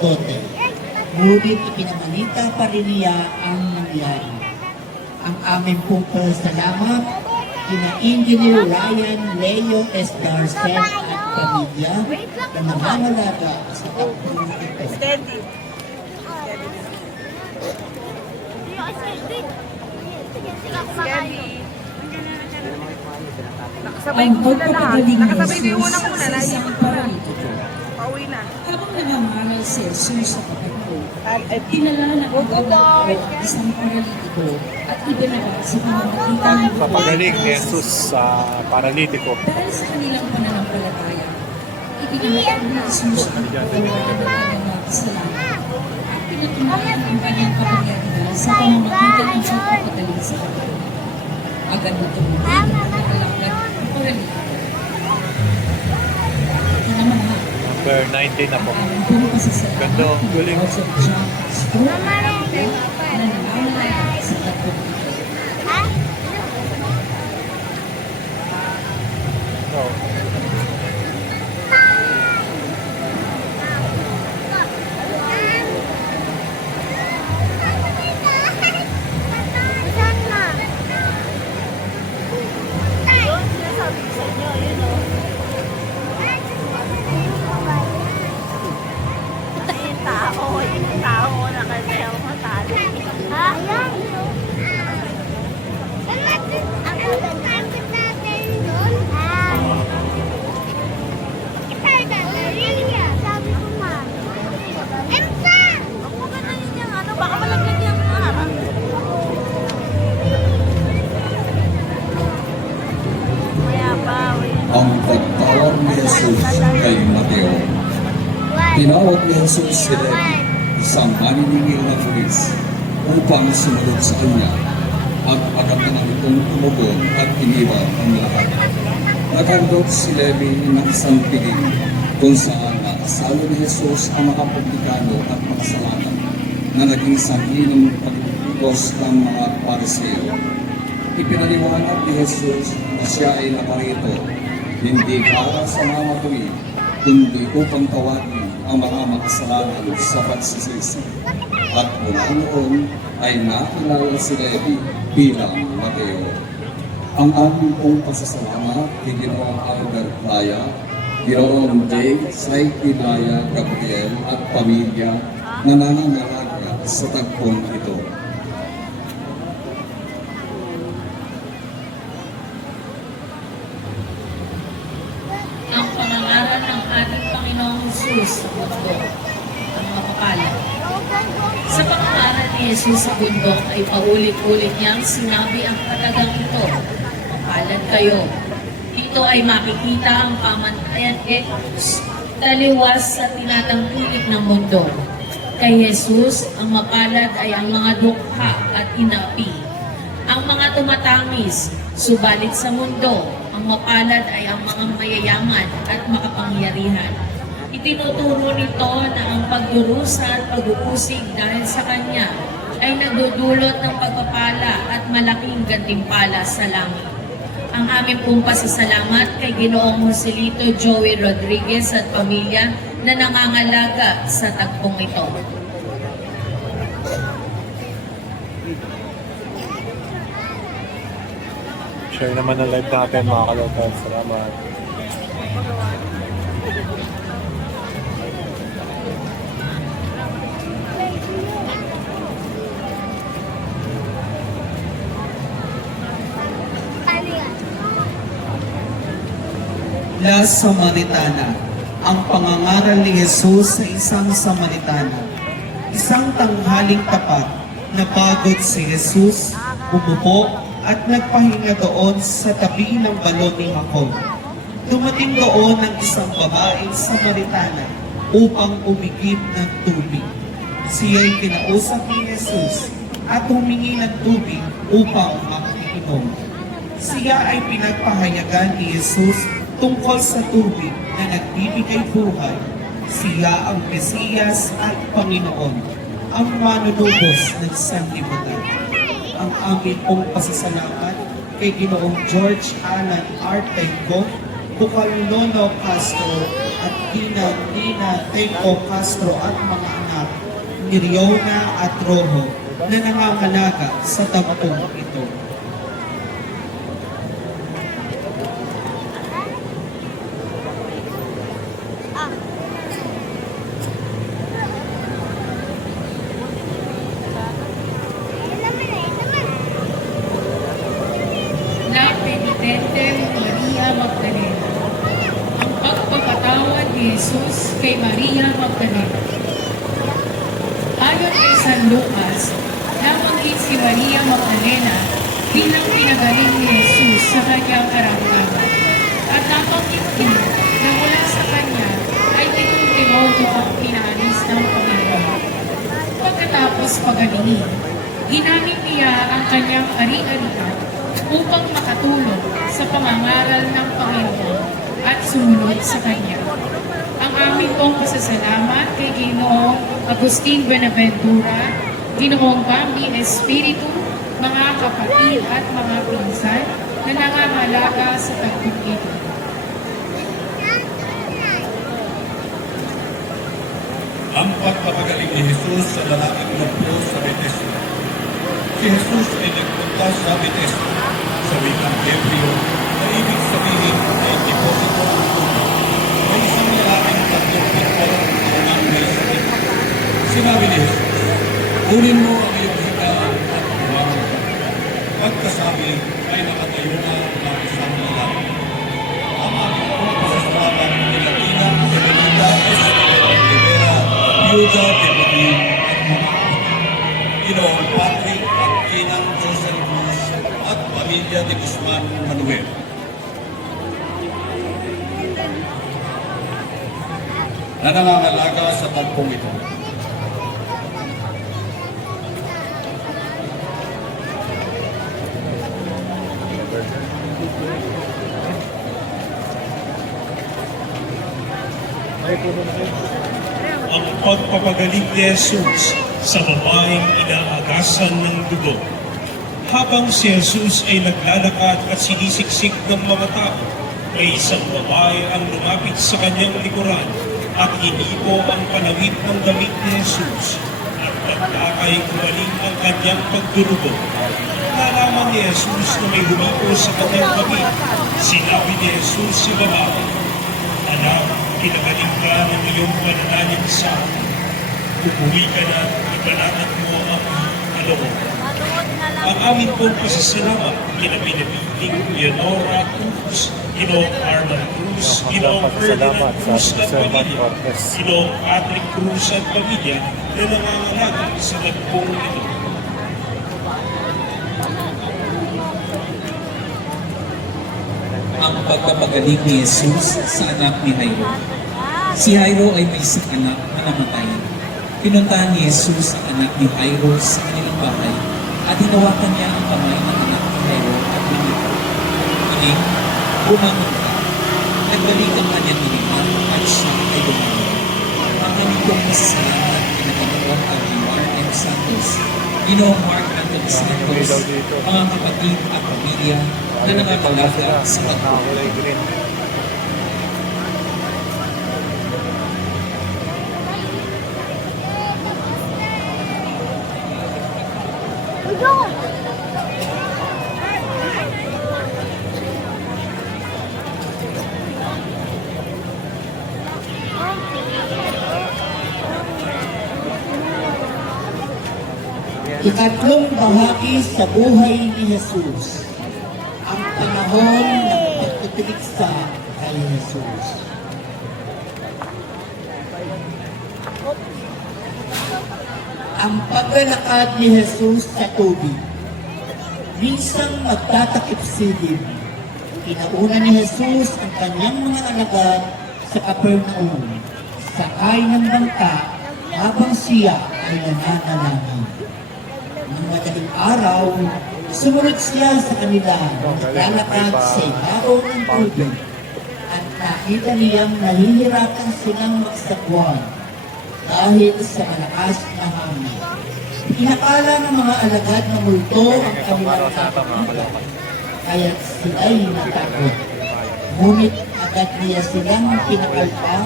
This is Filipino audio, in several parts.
bote. Ngunit ipinamalita pa rin niya ang nangyari. Ang aming pong salamat kina Engineer Ryan Leo Esdarcen at pamilya na nangangalaga sa takbong ito. Nakasabay ko sila lahat. Nakasabay ko yung unang una. Pauwi na. Habang nangangaral si Jesus sa kapatid, dinala ng gobernador ang isang paralitiko at ibinaba sa pamamagitan ng Papagaling ni Jesus sa paralitiko. Dahil sa kanilang pananampalataya, ipinatawag ni Jesus ang pagkawa ng kanyang kasalanan at pinatunayan ang kanyang kapangyarihan sa pamamagitan ng pagpapagaling sa kapatid. Agad na tumuloy ang nakalakad ang paralitiko. Ito naman ha. Number 19 na po. Ganda, galing. No. Tao na kasi ako matalo. Ha? Ayan. Ako natakot natin doon. Sabi ko nga. Emsa! Ako ba na yun yung ano? Baka malaglag yung harap. Kaya ba? Ang pagtawag ni Jesus kay Mateo. Tinawag ni Jesus si Levi, isang maniningil na pulis, upang sumunod sa kanya at pagkatapos itong tumugon at iniwan ang lahat. Naghandog si Levi ng isang piling kung saan nakasalo ni Jesus ang mga publikano at makasalanan na naging sanhi ng pagpupos ng mga Pariseo. Ipinaliwanag ni Jesus na siya ay naparito hindi para sa mga matuwi, kundi upang tawagin ang mga makasalanan sa pagsisisi. At mula noon ay nakilala si Levi bilang Mateo. Ang aming pong pasasalamat kay Ginoong Albert Laya, Ginoong J. Saiki Laya Gabriel at pamilya na nanangalaga sa tagpong ito. Ang pangangaral ng ating Panginoong Jesus sa bundok, ang mapapalad. Sa pangangaral ni Jesus sa bundok ay paulit-ulit niyang sinabi ang katagang ito, mapalad kayo. Dito ay makikita ang pamantayan etos, taliwas sa tinatangkilik ng mundo. Kay Jesus, ang mapalad ay ang mga dukha at inapi, ang mga tumatangis, subalit sa mundo, ang mapalad ay ang mga mayayaman at makapangyarihan. Itinuturo nito na ang pagdurusa at pag-uusig dahil sa Kanya ay nagdudulot ng pagpapala at malaking gantimpala sa langit. Ang aming pong pasasalamat kay Ginoong Joselito Joey Rodriguez at pamilya na nangangalaga sa tagpong ito. Share naman ang live natin mga kalokal. Salamat. La Samaritana, ang pangangaral ni Jesus sa isang Samaritana. Isang tanghaling tapat na pagod si Jesus, umupo at nagpahinga doon sa tabi ng balon ni Jacob. Dumating doon ang isang babaeng Samaritana upang umigib ng tubig. Siya'y kinausap ni Jesus at humingi ng tubig upang makiinom. Siya ay pinagpahayagan ni Jesus tungkol sa tubig na nagbibigay buhay. Siya ang Mesiyas at Panginoon, ang manunubos ng sanlibutan. Ang aming pong pasasalamat kay Ginoong George Alan Artenco, Bukalnono Castro at Dina Tenco Castro at mga anak ni Riona at Rojo na nangangalaga sa tampong ito. Na penitente Maria Magdalena. Ang pagpapatawad ni Jesus kay Maria Magdalena. Ayon kay San Lucas, nabanggit si Maria Magdalena bilang pinagaling ni Jesus sa kanyang karamdaman. At nabanggit din na mula sa kanya ay pitong demonyo ang pinaalis ng Panginoon. Pagkatapos pagalingin, ginamit niya ang kanyang ari-arian upang makatulong sa pangangaral ng Panginoon at sumunod sa Kanya. Ang aming pong pasasalamat kay Ginoong Agustin Buenaventura, Ginoong Bambi Espiritu, mga kapatid at mga pinsan na nangangalaga sa tagpong ito. Ang pagpapagaling ni Jesus sa lalaking lumpo sa Bethesda. Si Jesus ay nagpunta sa Bethesda sa wikang Hebreo na ibig sabihin ay deposito ng tubig. May isang lalaking 38 taong may sakit. Sinabi ni Jesus, kunin mo ang iyong higaan at buwangon ka. Pagkasabi ay nakatayo na ang isang lalaki. Ang aming pasasalamat ni Latina, Evelita, Estela, Rivera, Piuda, Deputy, at mga Ginoong Patrick at Kinang Joseph Cruz at pamilya ni Guzman Manuel. Na nangangalaga sa tagpong ito. Ang pagpapagaling ni Jesus sa babaeng inaagasan ng dugo. Habang si Jesus ay naglalakad at sinisiksik ng mga tao, may isang babae ang lumapit sa kanyang likuran at inipo ang palawit ng damit ni Jesus at nagkakay gumaling ang kanyang pagdurugo. Nalaman ni Jesus na may humipo sa kanyang damit. Sinabi ni Jesus si babae, "Anak, pinagaling ka ng iyong pananalig sa akin. Umuwi ka na, ipanatag mo ang kaloob." Ang aming pong pasasalamat kina Pinapiling Leonora Cruz, Ginoong Arman Cruz, Ginoong Ferdinand Cruz at pamilya, Ginoong Patrick Cruz at pamilya na nangangalaga sa tagpong ito. Ang pagpapagaling ni Jesus sa anak ni Jairo. Si Jairo ay may isang anak na namatay. Pinuntahan ni Jesus ang anak ni Jairo sa kanilang bahay at hinawakan niya ang kamay ng anak ni Jairo at lumito. Ining, bumangon ka. Nagbalik ang kanyang iniman at siya ay bumangon. Ang ganitong masasalamat ay nagkakaroon ang Mar and Santos, Ginoong Mark Anthony Santos, mga kapatid at pamilya na nangangalaga sa tagpong. Ikatlong bahagi sa buhay ni Jesus. Ang panahon ng pagtitiliksa kay Jesus. Ang paglalakad ni Jesus sa tubig. Minsan magtatakip silid. Kinauna ni Jesus ang kanyang mga alagad sa Capernaum. Sakay ng bangka habang siya ay nananalangin. Nang madaling araw, sumunod siya sa kanila, naglalakad sa ibabaw ng tubig, at nakita niyang nahihirapan silang magsagwan dahil sa malakas na hangin. Inakala ng mga alagad na multo ang kanilang nakakita, kaya sila'y natakot. Ngunit at Agad niya silang pinakalpa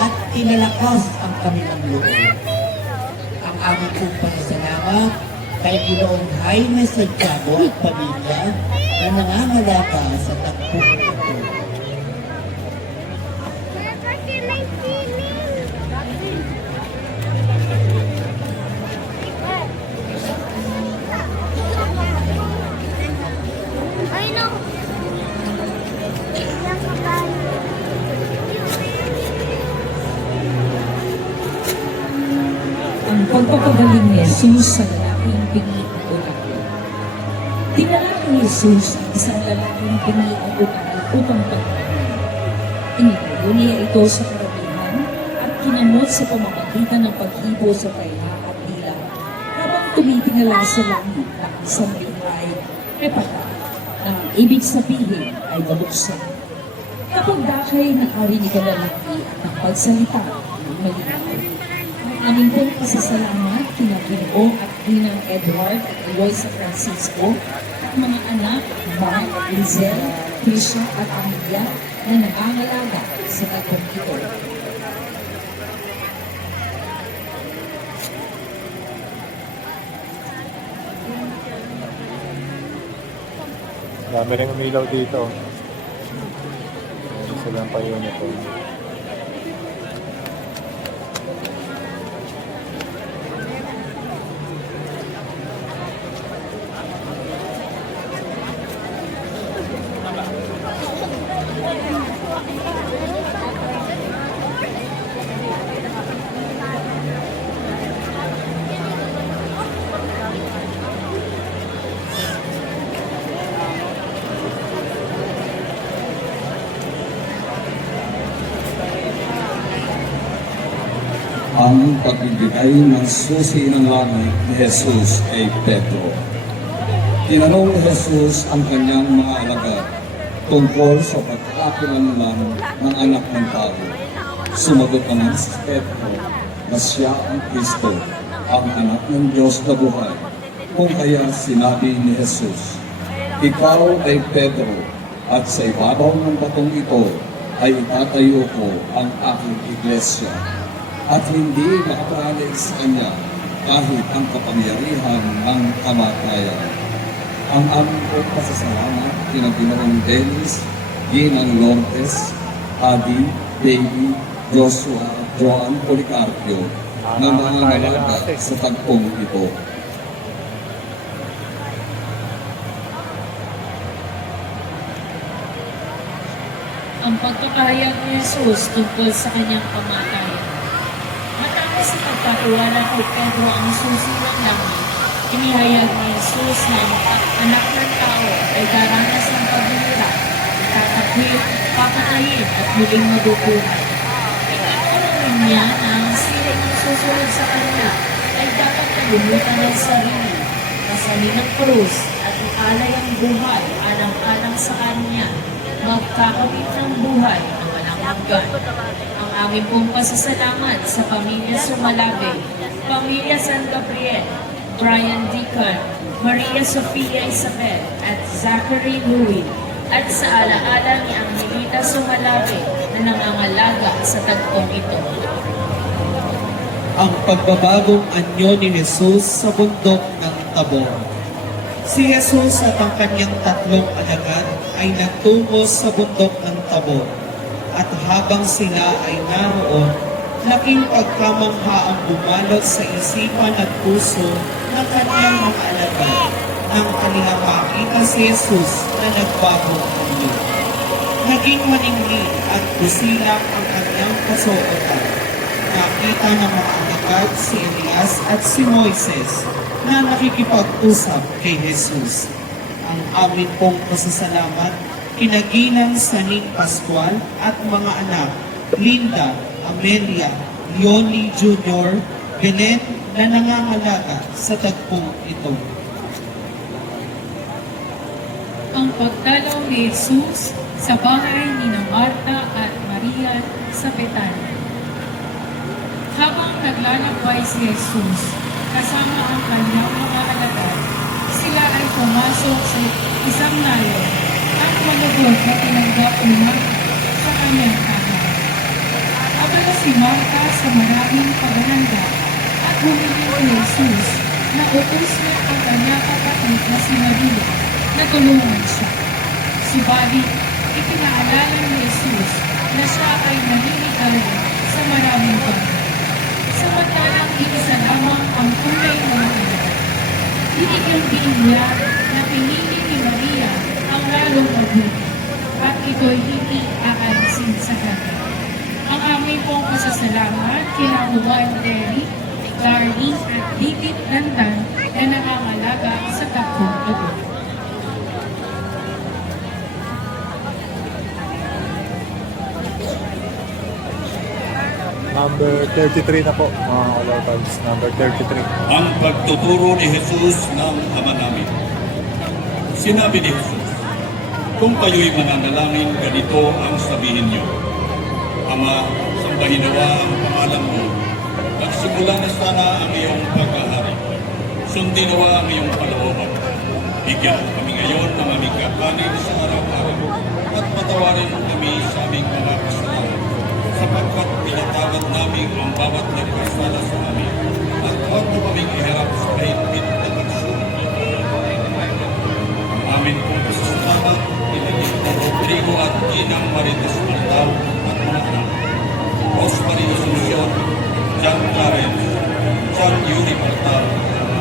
at tinalakas ang kanilang loob. Ang aming pong pasasalamat kay Ginoong Jaime Santiago at pamilya na nangangalaga sa tagpong ito. Ay, no. Iyak ka tayo. Ang pagpapagaling ni Jesus sa lalaking bingi at utak. Dinala ni Jesus ang isang lalaking bingi at utak upang pagpapagaling. Inilayo niya ito sa karamihan at kinamot sa pamamagitan ng paghibo sa tainga at dila habang tumitingala sa langit na ang isang bingay ay patay na ang ibig sabihin ay nabuksan. Kapag dakay nakarinig ang lalaki at ang pagsalita ng malinaw. Aming pong pasasalamat kina Ginoong at Ginang Edward at Eloisa Francisco at mga anak, Mark, Lizelle, Trisha at Amelia na nangangalaga sa tagpong ito. Dami rin umilaw dito. Meron silang pa-uniform. Ang pagbibigay ng susi ng langit ni Jesus kay Pedro. Tinanong ni Jesus ang kanyang mga alagad tungkol sa pagkakakilanlan ng anak ng tao. Sumagot naman si Pedro na siya ang Kristo, ang anak ng Diyos na buhay. Kung kaya sinabi ni Jesus, ikaw ay Pedro, at sa ibabaw ng batong ito ay itatayo ko ang aking iglesia. At hindi makapalay sa kanya kahit ang kapangyarihan ng kamatayan. Ang aming po pasasalamat kina Ginoong Dennis, Ginang Lourdes, Adi, Baby, Joshua, Joan Policarpio na nangangalaga sa tagpong ito. Ang pagkakahayag ni Jesus tungkol sa kanyang kamatayan. Matapos sa pagpapawala kay Pedro ang susi ng langit, inihayag ni Jesus na ang anak ng tao ay daranas ng paghihirap, itatakwil, papatayin at muling mabubuhay. Ipinulong rin niya na ang siring ng susunod sa kanya ay dapat kalimutan ng sarili, kasalin ng krus at ialay ang buhay alang-alang sa kanya, magkakamit ng buhay na walang hanggan. Ang aming pong pasasalamat sa pamilya Sumalabe, pamilya San Gabriel, Brian Deacon, Maria Sofia Isabel, at Zachary Louie, at sa alaala ni Angelita Sumalabe na nangangalaga sa tagpong ito. Ang pagbabagong anyo ni Jesus sa bundok ng Tabor. Si Jesus at ang kanyang tatlong alagad ay nagtungo sa bundok ng Tabor. At habang sila ay naroon, laking pagkamangha ang bumalot sa isipan at puso ng kanyang mga alagad nang kanilang makita si Jesus na nagbagong anyo. Naging maningning at busilak ang kanyang kasuotan. Nakita ng mga alagad si Elias at si Moises na nakikipag-usap kay Jesus. Ang amin pong pasasalamat, kinaginang Saning Pascual at mga anak, Linda, Amelia, Leonie Jr., Belen na nangangalaga sa tagpong ito. Ang pagdalaw ni Jesus sa bahay ni Marta at Maria sa Betania. Habang naglalakbay si Jesus, kasama ang kanyang mga alagad, sila ay pumasok sa isang nayon at malugod na tinanggap ni Marta sa kanyang tahanan. Abala si Marta sa maraming paghahanda at humingi kay Jesus na utos niya ang kanyang kapatid na si Maria na tulungan siya. Subalit, ipinaalala ni Jesus na siya ay naninigal sa maraming bagay. Samantalang iisa lamang ang tunay na mahalaga. Binigyang diin niya na pinili ni Maria ang lalong mabuti at ito'y hindi aalisin sa kanya. Ang aming pong pasasalamat kina Juan Terry, Darlene at David Landan na nangangalaga sa takbong dugo. Number 33 na po, mga kalotals. Number 33. Ang pagtuturo ni Jesus ng Ama namin. Sinabi ni Jesus, kung kayo'y mananalangin, ganito ang sabihin niyo. Ama, sambahin nawa ang pangalan mo. Nagsimula na sana ang iyong pagkahari. Sundin nawa ang iyong kalooban. Bigyan kami ngayon ng aming kakanin sa araw-araw at patawarin kami sa aming mga kasalanan sapagkat pinatawad namin ang bawat nagkasala sa amin at huwag mo kaming iharap sa kahit-hit na pagkasunod. Ang amin pong pasasalamat, pinagin na Rodrigo at Ginang Marites Maldao at mga anak, Rosemary Asuncion, John Clarence, John Yuri Maldao,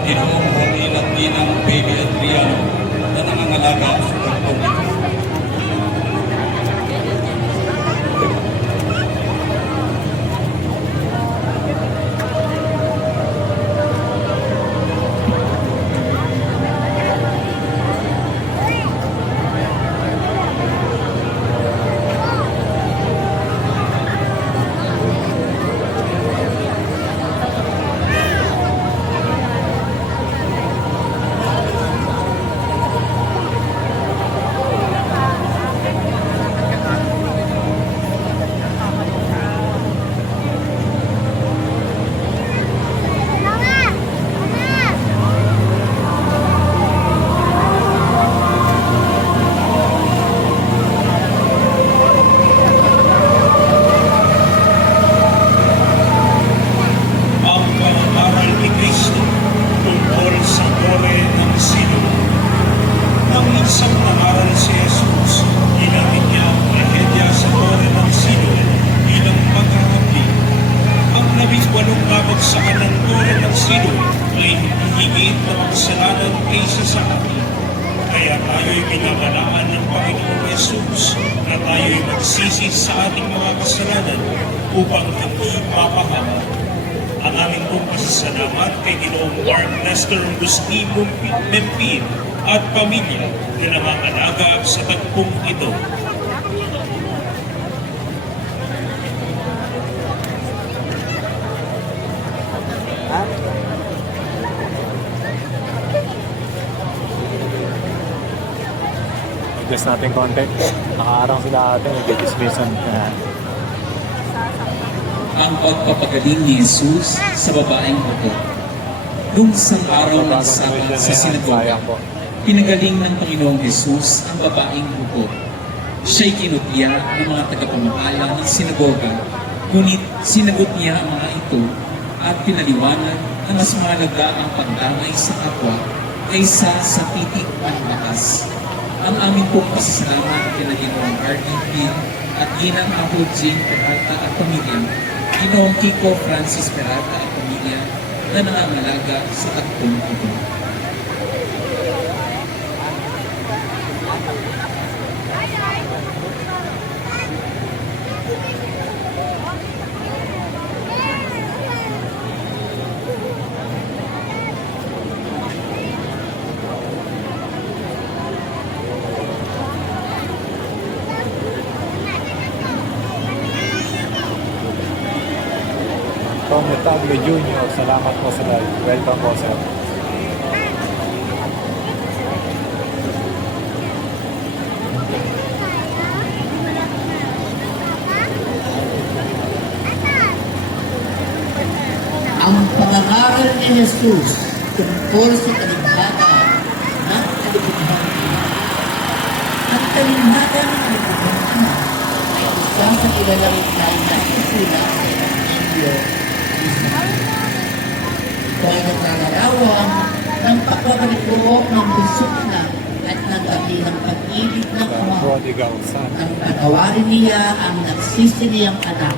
Ginoong Joaquin at Ginang Baby Adriano na nangangalaga sa pagpapit. Kaya tayo'y pinagalaan ng Panginoong Yesus na tayo'y magsisi sa ating mga kasalanan upang hindi mapahama. Ang aming pong pasasalamat kay Ginoong Mark Nestor Agustin Mempin at pamilya na nangangalaga sa tagpong ito. Adjust natin konti. Nakaarang sila atin. Nag-dismissan na. Ang pagpapagaling ni Jesus sa babaeng buto. Nung isang araw ng Sabat sa sinagoga, pinagaling ng Panginoong Jesus ang babaeng buto. Siya'y kinutya ng mga tagapamahala ng sinagoga, ngunit sinagot niya ang mga ito at pinaliwanag na mas mahalaga ang pagdamay sa kapwa kaysa sa titik ng bakas. Ang aming pong pasasalamat kina Ginoong RDP at Ginang Apo Jane Peralta at pamilya, Ginoong Kiko Francis Peralta at pamilya na nangangalaga sa tagpong ito. Tom Metaglo Jr. Salamat po sa live. Welcome po sir. Ang pangangaral ni Jesus tungkol sa talimhata ng kalibughang ina. Ang talimhata ng kalibughang ina ay isang hanggang sa ilalawit tayo na isulat sa Evangelyo. Ito ay naglalarawan ng pagkakalikoob ng busog na at nagdakilang pag-ibig ng Ama. Prodigal son. Ang panawarin niya ang nagsisiliyang anak.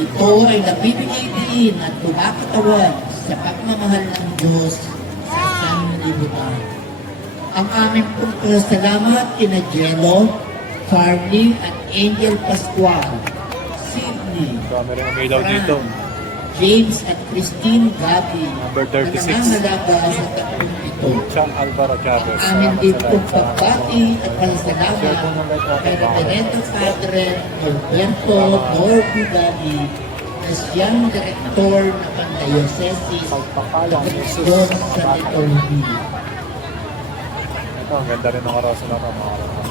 Ito ay nabibigay din at kumakatawan sa pagmamahal ng Diyos sa sanlibutan. Ang aming pong salamat kina Jello, Carly at Angel Pascual, Sydney, Dami rin ang ilaw dito. James at Christine Gabi, Number 36. na nangangalaga sa tatlong ito. Chuck Alvaro Chavez. Amin Salamat din sa pong live. Salamat pagbati po. at pasalamat Share po ng live natin, kay mga Reverendo Padre Norberto Norby Gabi na siyang direktor ng Pangdayosesis Pagpakalang Jesus. Doon sa Liturgy. Ito, ang ganda rin ng oras na ito, mga kalangkan.